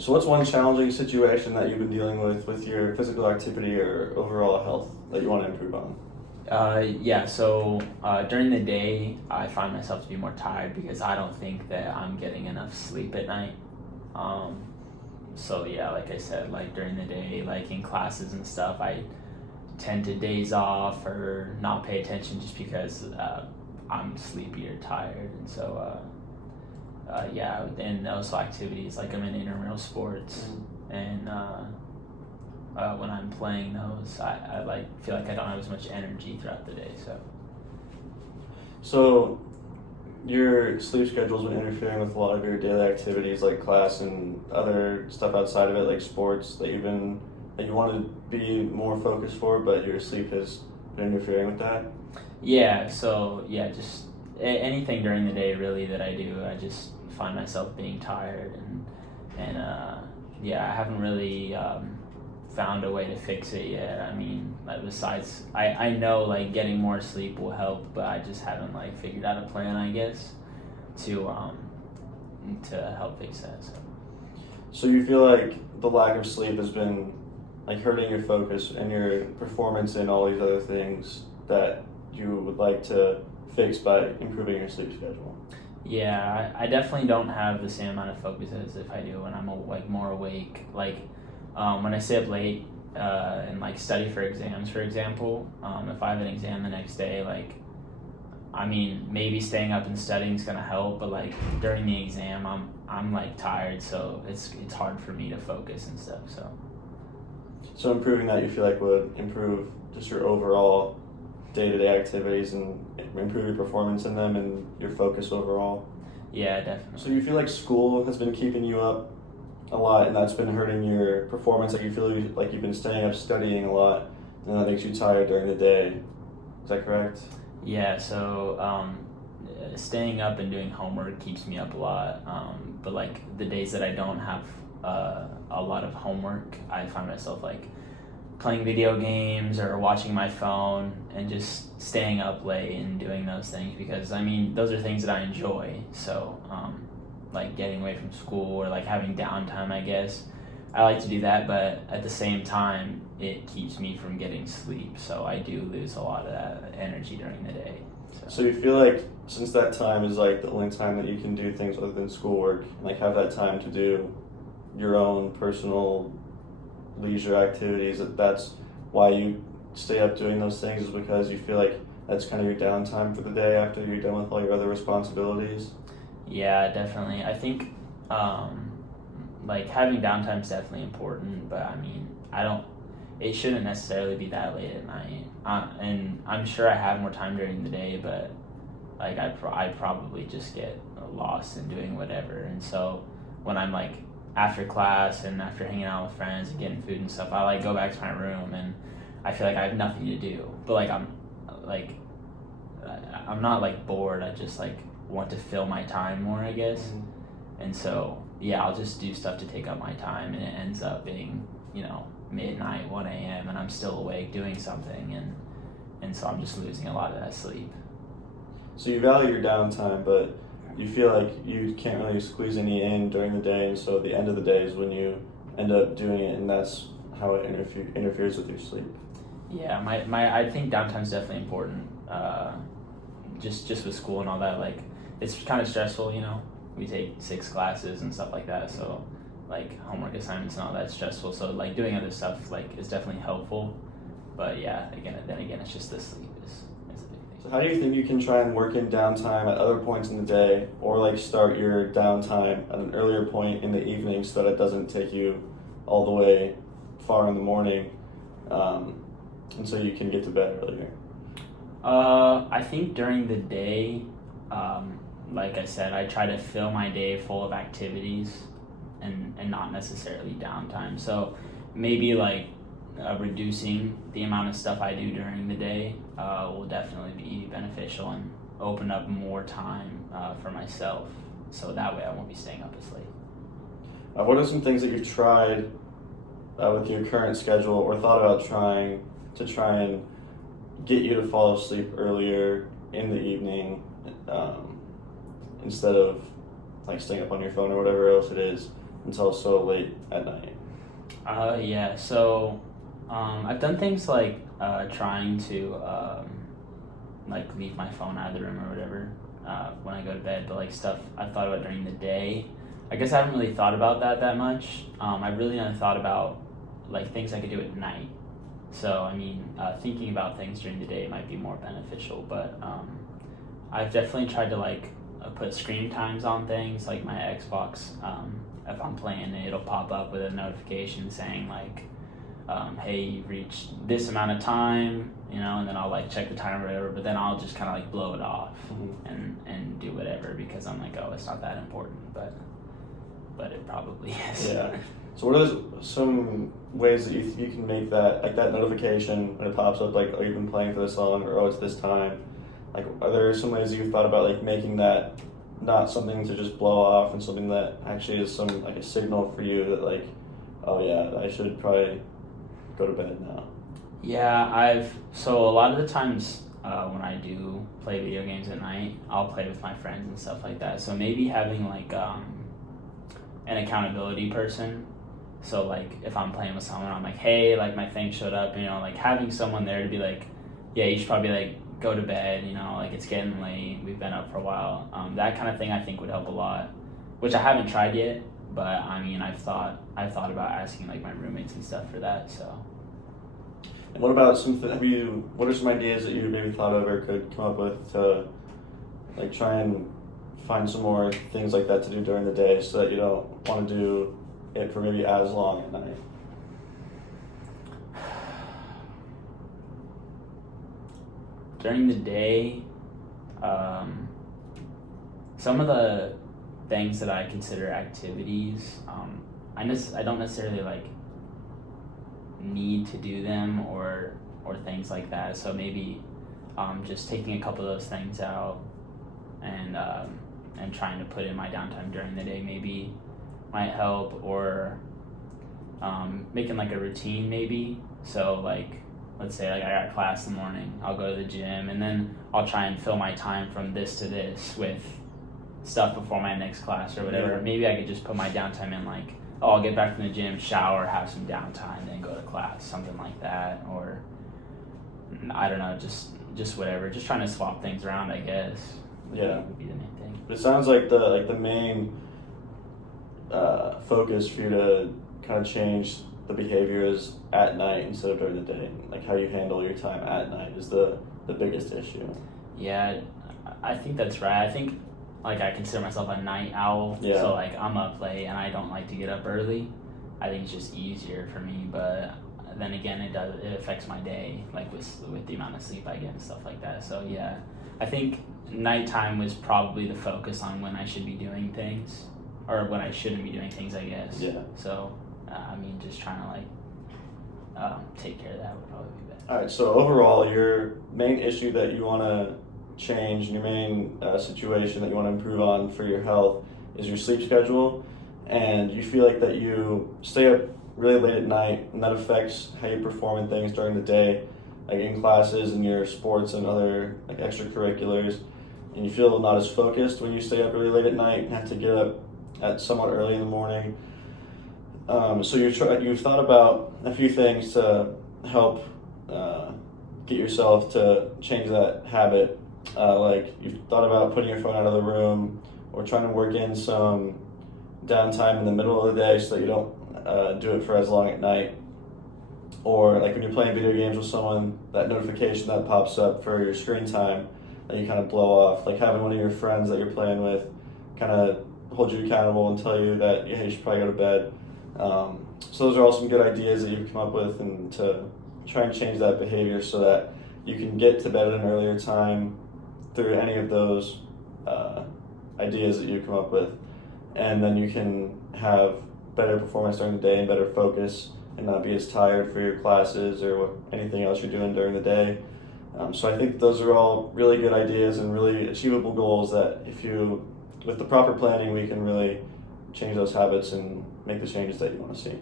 So what's one challenging situation that you've been dealing with your physical activity or overall health that you want to improve on? During the day, I find myself to be more tired because I don't think that I'm getting enough sleep at night. Um, like I said, like during the day, like in classes and stuff, I tend to daze off or not pay attention just because I'm sleepy or tired. And also activities like I'm in intramural sports, and when I'm playing those, I like feel like I don't have as much energy throughout the day. So your sleep schedule's been interfering with a lot of your daily activities like class and other stuff outside of it, like sports that you want to be more focused for, but your sleep has been interfering with that. Just anything during the day really that I do, I just find myself being tired I haven't really found a way to fix it yet. I mean, like besides, I know like getting more sleep will help, but I just haven't like figured out a plan, I guess, to help fix that. So you feel like the lack of sleep has been like hurting your focus and your performance in all these other things that you would like to fix by improving your sleep schedule. Yeah, I definitely don't have the same amount of focus as if I do when I'm like more awake. When I stay up late and like study for exams, for example, if I have an exam the next day, I mean, maybe staying up and studying is gonna help, but like during the exam, I'm like tired, so it's hard for me to focus and stuff. So improving that, you feel like would improve just your overall day-to-day activities and improve your performance in them and your focus overall. Yeah, definitely. So you feel like school has been keeping you up a lot and that's been hurting your performance, like you feel like you've been staying up studying a lot and that makes you tired during the day. Is that correct? Yeah, staying up and doing homework keeps me up a lot, but like the days that I don't have a lot of homework, I find myself like playing video games or watching my phone and just staying up late and doing those things because I mean those are things that I enjoy. Like getting away from school or like having downtime, I guess I like to do that, but at the same time it keeps me from getting sleep, so I do lose a lot of that energy during the day. So you feel like since that time is like the only time that you can do things other than schoolwork, like have that time to do your own personal leisure activities, that's why you stay up doing those things, is because you feel like that's kind of your downtime for the day after you're done with all your other responsibilities? Yeah, definitely. I think like having downtime is definitely important, but I mean, it shouldn't necessarily be that late at night. And I'm sure I have more time during the day, but like I'd probably just get lost in doing whatever. And so when I'm like after class and after hanging out with friends and getting food and stuff, I like go back to my room and I feel like I have nothing to do. But I'm not like bored. I just like want to fill my time more, I guess. Mm-hmm. And so yeah, I'll just do stuff to take up my time, and it ends up being midnight, 1 a.m. and I'm still awake doing something, and so I'm just losing a lot of that sleep. So you value your downtime, but you feel like you can't really squeeze any in during the day, and so the end of the day is when you end up doing it, and that's how it interferes with your sleep. Yeah, I think downtime's definitely important. Just with school and all that, like it's kind of stressful, We take 6 classes and stuff like that, so like homework assignments and all that's stressful. So like doing other stuff like is definitely helpful, but yeah, again it's just the sleep is a big thing. So how do you think you can try and work in downtime at other points in the day, or like start your downtime at an earlier point in the evening so that it doesn't take you all the way far in the morning, and so you can get to bed earlier? I think during the day, like I said, I try to fill my day full of activities and not necessarily downtime. So maybe like reducing the amount of stuff I do during the day will definitely be beneficial and open up more time for myself. So that way I won't be staying up as late. What are some things that you've tried with your current schedule or thought about trying to try and get you to fall asleep earlier in the evening, instead of like staying up on your phone or whatever else it is? until so late at night? Yeah, so I've done things like trying to like leave my phone out of the room or whatever when I go to bed, but like stuff I've thought about during the day. I guess I haven't really thought about that much. I've really only thought about like things I could do at night. So I mean, thinking about things during the day might be more beneficial, but I've definitely tried to like put screen times on things like my Xbox. If I'm playing it, it'll pop up with a notification saying like, hey, you've reached this amount of time, and then I'll like check the time or whatever, but then I'll just kind of like blow it off and do whatever because I'm like, oh, it's not that important, but it probably is. Yeah. So what are some ways that you can make that, like that notification when it pops up, like, oh, you've been playing for this long, or oh, it's this time? Like, are there some ways you've thought about like making that not something to just blow off and something that actually is some like a signal for you that like, oh yeah, I should probably go to bed now? Yeah, so a lot of the times when I do play video games at night, I'll play with my friends and stuff like that. So maybe having like an accountability person. So like if I'm playing with someone, I'm like, hey, like my thing showed up, like having someone there to be like, yeah, you should probably like go to bed, like it's getting late, we've been up for a while. That kind of thing I think would help a lot, which I haven't tried yet, but I mean I've thought about asking like my roommates and stuff for that. So. And what about what are some ideas that you maybe thought of or could come up with to like try and find some more things like that to do during the day so that you don't want to do it for maybe as long at night? During the day, some of the things that I consider activities, I don't necessarily like need to do them or things like that. So maybe just taking a couple of those things out and trying to put in my downtime during the day maybe might help, or making like a routine maybe. So like let's say like I got class in the morning, I'll go to the gym and then I'll try and fill my time from this to this with stuff before my next class or whatever. Yeah. Maybe I could just put my downtime in like, oh, I'll get back from the gym, shower, have some downtime, then go to class, something like that. Or I don't know, just whatever. Just trying to swap things around, I guess. Yeah. Would be the main thing. It sounds like the main focus for you to kind of change the behavior is at night instead of during the day. Like how you handle your time at night is the biggest issue. Yeah, I think that's right. I think like I consider myself a night owl. Yeah. So like I'm up late and I don't like to get up early. I think it's just easier for me, but then again it affects my day, like with the amount of sleep I get and stuff like that. So yeah, I think nighttime was probably the focus on when I should be doing things or when I shouldn't be doing things, I guess. Yeah. So I mean just trying to like take care of that would probably be better. All right, so overall your main issue that you want to change, your main situation that you want to improve on for your health is your sleep schedule, and you feel like that you stay up really late at night and that affects how you perform in things during the day, like in classes and your sports and other like extracurriculars, and you feel not as focused when you stay up really late at night and have to get up at somewhat early in the morning. So you've thought about a few things to help get yourself to change that habit. Like you've thought about putting your phone out of the room or trying to work in some downtime in the middle of the day so that you don't do it for as long at night. Or like when you're playing video games with someone, that notification that pops up for your screen time that you kind of blow off. Like having one of your friends that you're playing with kind of hold you accountable and tell you that, yeah, you should probably go to bed. So those are all some good ideas that you've come up with, and to try and change that behavior so that you can get to bed at an earlier time through any of those ideas that you come up with, and then you can have better performance during the day and better focus and not be as tired for your classes or anything else you're doing during the day. So I think those are all really good ideas and really achievable goals that with the proper planning, we can really change those habits and make the changes that you want to see.